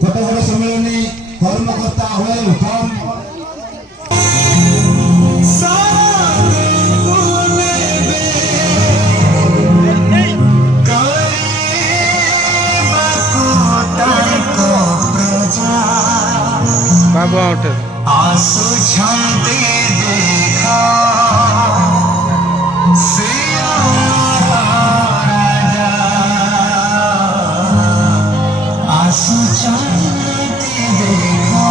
কতগুলো সম্মেলনী কর্মকর্তা হয়ে হুকুম बाबू आउट आंसू छानते देखा आंसू छानते देखा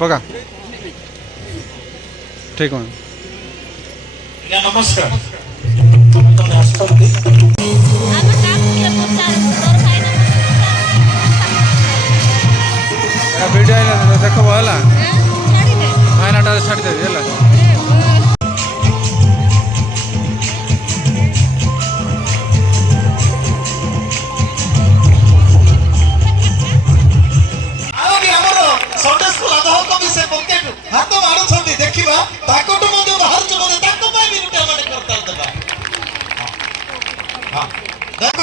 पका ठीक है नमस्कार वीडियो देख है मायनाटा छाड़ी देवी है हाथ मारुंट देखा ताकू बाहर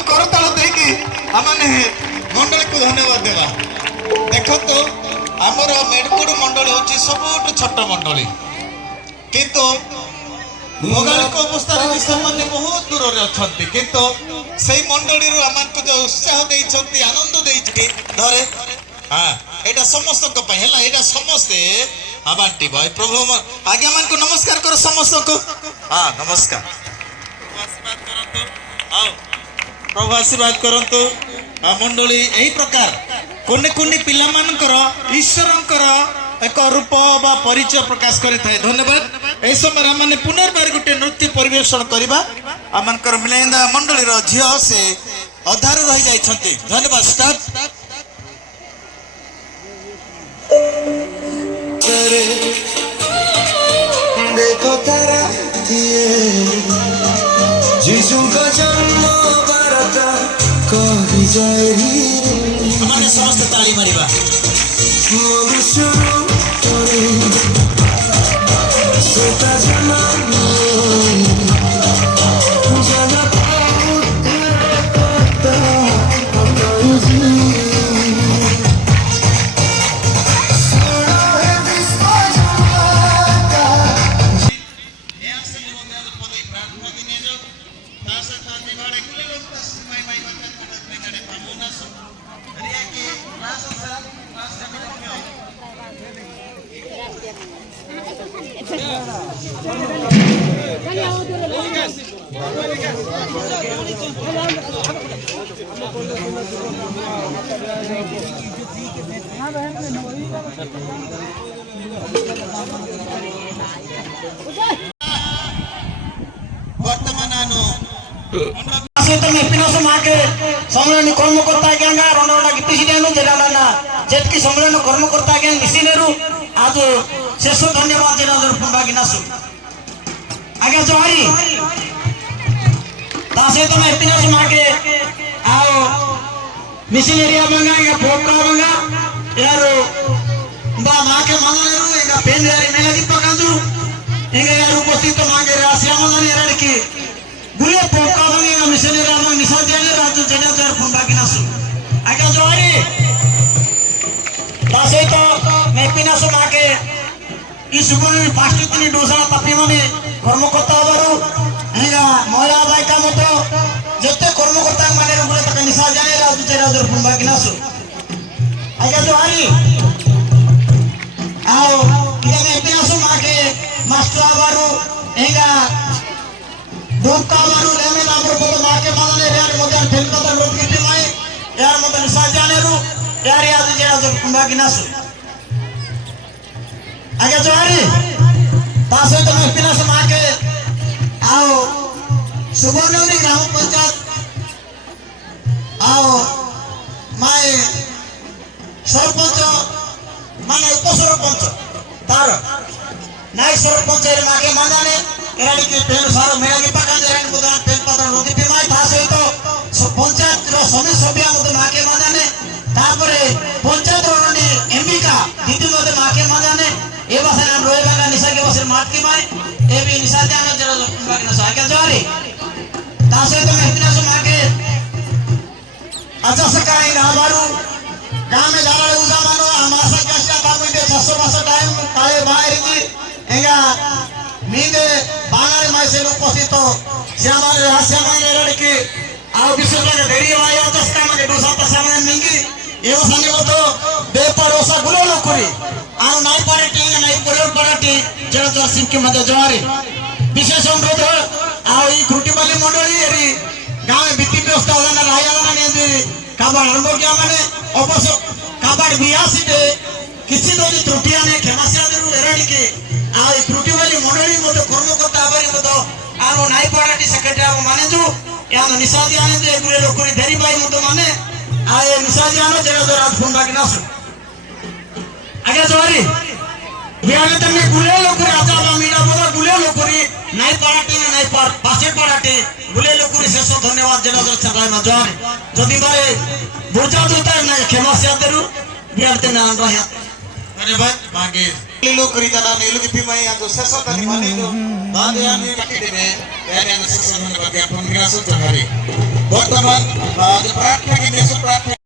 करताल देकी मंडली को धन्यवाद देवा देखो आमर मेडकुड़ मंडली हूँ सब छोट मंडली किंतु भौगोलिक अवस्था बहुत दूर में अच्छा किंतु से मंडली आम को जो उत्साह देती आनंद देते धरे हाँ यहाँ समस्त है समस्ते बांट प्रभु आज्ञा मान को नमस्कार कर समस्त को हाँ नमस्कार प्रभु आशीर्वाद करंतु मंडली यही प्रकार कोने कोने पिला मानकर ईश्वरंकर एक रूप बा परिचय प्रकाश करि थाए धन्यवाद ए समय हमने पुनर्बार गोटे नृत्य परिवेषण करबा आमनकर मिलेंदा मंडली रो झियो से अधार रहि जाई छथि धन्यवाद स्टार्ट देखो तारा दिए जीसु का जन्म बरता कही जाएगी हमारे समस्त ताली मारिबा शुरू करे सोता जमाना जगा करता ବର୍ତ୍ତମାନ ಸಹಿತ ಮೆಪ್ಪಿನೋಸ ಮಾಕೆ ಸಂಬಳನ ಕರ್ಮಕರ್ತಾ ಆಗ್ಯಾಂಗ ರೋಂಡ ಗಿಪ್ಪಿಸಿದೇನು ಜನ ಜೆಟ್ಕಿ ಸಂಬಳನ ಕರ್ಮಕರ್ತಾ ಆಗ್ಯಾಂಗ ಮಿಸಿನೇರು ಅದು ಶೇಷ ಧನ್ಯವಾದ ಜನಾದರ ಪುಂಬಾಗಿನಾಸು ଆଜ୍ଞା ଜହାରି ତା ସହିତ ಮೆಪ್ಪಿನೋಸ ಮಾಕೆ ଆଉ ಮಿಷನ್ ಏರಿಯಾ ಬಂಗ ಈಗ ಪೋಕ ಬಂಗ ಯಾರು ಬಾ ಮಾಕೆ ಮಂಗನರು ಈಗ ಪೇಂದ್ರಾರಿ ಮೇಲೆ ದಿಪ್ಪಕಂದು ಈಗ ಯಾರು ಉಪಸ್ಥಿತ ಮಾಗೆ ರಾಶ್ಯಾಮನ ಎರಡಕ್ಕೆ ಗುಳೆ ಪೋಕ ಬಂಗ ಈಗ ಮಿಷನ್ ಏರಿಯಾ ಬಂಗ ನಿಸಾಜಾನೆ ರಾಜು ಜನಾದರ ಪುಂಬಾಗಿನಾಸು ଆଜ୍ଞା ଜହାରି ତା ସହିତ ಮೆಪ್ಪಿನೋಸ ಮಾಕೆ ಈ ಸುಗುಣಿ ಪಾಸ್ಟ್ ತಿನಿ ಡೋಸಾ ತಪ್ಪಿ ಮನೆ ಕರ್ಮಕರ್ತಾ ಅವರು ಈಗ ಮಹಿಳಾ ಬಾಯ್ಕ ಮತ್ತು ಜೊತೆ ಕರ್ಮಕರ್ತಾ ಮನೆ ರೂಪದಲ್ಲಿ ತಕ್ಕ ನಿಸಾ ಜಾನೆ ರಾಜು ಜರಾದರ ಪುಂಬಾಗಿನಾಸು ଆଜ୍ଞା ଜହାରି ଆଉ ಈಗ ಮೆಪ್ಪಿನೋಸ ಮಾಕೆ ಮಾಸ್ಟರ್ ಅವರು ಈಗ ಡುಂಕಾ ಅವರು ಲೇಮೆ ನಾಮರ ಬೋದು ಮಾಕೆ ಮಾನೆ ಯಾರು ಮೊದಲ ಫಿಲ್ಕದ ಲೋಕ ಗಿಟ್ಟಿ ಮೈ ಯಾರು ಮೊದಲ ನಿಸಾ ಜಾನೆರು ಯಾರು ರಾಜು ಜರಾದರ ಪುಂಬಾಗಿನಾಸು ଆଜ୍ଞା ଜହାରି ତା ସହିତ ಮೆಪ್ಪಿನೋಸ ମାକେ ଆଉ ସୁବର୍ଣ୍ଣପୁର ଗ୍ରାମ ପଞ୍ଚାୟତ ଆଉ ମାଏ ସରପଞ୍ଚ ମାନେ ଉପସରପଞ୍ଚ ତାର ନାଇ ସରପଞ୍ଚରେ ମାକେ ମାନାନେ ଏରାଡ଼ିକି ପେନ୍ ସାର ମେଳାଗି ପାକାନ ଏରାଡ଼ି ବୁଦା ପେନ୍ ପାତ୍ର ନଦୀ ପିମାଏ ତା ସହିତ ପଞ୍ଚାୟତର ସମୟ ସଭ୍ୟା ମୋତେ ମାକେ ମାନାନେ ତାପରେ ପଞ୍ଚାୟତର ରଣୀ ଏମ୍ବିକା ଦିଦି ମୋତେ ମାକେ ମାନାନେ ए बस नाम रोए बागा निशा के बस मात की माय ए भी निशा जाने जरा बाग ना साके जवारी तासे तो मेहनत से माके अच्छा से काई ना बारू गांव में जाला उजा मानो हमारा सा कैसा बाबू दे 600 टाइम काले बाहर जी एगा मींदे बानारे माय से उपस्थित हो से हमारे रहस्य माने लड़की आओ विशेष में देरी आयो दस्ता में दूसरा सामान मिंगी ये वसने को तो बेपरोसा गुलो लोकरी ଆଉ ନାଇ ପାରାଟି ନାଇ ପରିବାର ପାରାଟି ଜଣ ଦର୍ଶନ କି ମଧ୍ୟ ଜଣାରେ ବିଶେଷ ଅନୁରୋଧ ଆଉ ଏଇ ଖୁଟିବାଲି ମଣ୍ଡଳୀ ଏରି ଗାଁ ଭିତ୍ତି ବ୍ୟବସ୍ଥା ଓଲାନା ରାଇଆନା ନେନ୍ତି କାବାଡ ଆରମ୍ଭକିଆ ମାନେ ଅବଶ୍ୟ କାବାଡ ବିଆସିଟେ କିଛି ଯଦି ତ୍ରୁଟି ଆନେ କ୍ଷମାସିଆ ଦେରୁ ଏରାଡ଼ିକେ ଆଉ ଏଇ ଖୁଟିବାଲି ମଣ୍ଡଳୀ ମଧ୍ୟ କର୍ମକର୍ତ୍ତା ଆବାରି ମଧ୍ୟ ଆଉ ନାଇ ପାରାଟି ସେକ୍ରେଟାରୀ ଆମ ମାନେ ଯୋ ୟାନ ନିଶାଦି ଆନେ ଯେ ଏଗୁରେ ଲୋକରି ଧରି ପାଇ ମଧ୍ୟ ମାନେ ଆଉ ଏ ନିଶାଦି ଆନେ ଯେରା ଦ୍ୱାରା ଫୋନ ବାକି ନାସୁ आगे जवारी बिहार तने गुले लोकरी आजा मीरा बोला गुले लोकरी नाई पार्टी ने नाई पासे पार्टी गुले लोकरी शेष धन्यवाद जेना दर चलाय ना जवारी जदी बारे बोझा जोता ना क्षमासिया देरु बिहार तने आन रहा अरे भाई मागे लोकरी जना नेलु की पिमाई आ तो शेष तने माने जो बादे आने बाकी देबे यानी शेष धन्यवाद ज्ञापन ग्रास जवारी वर्तमान आज प्रार्थना की नेस प्रार्थना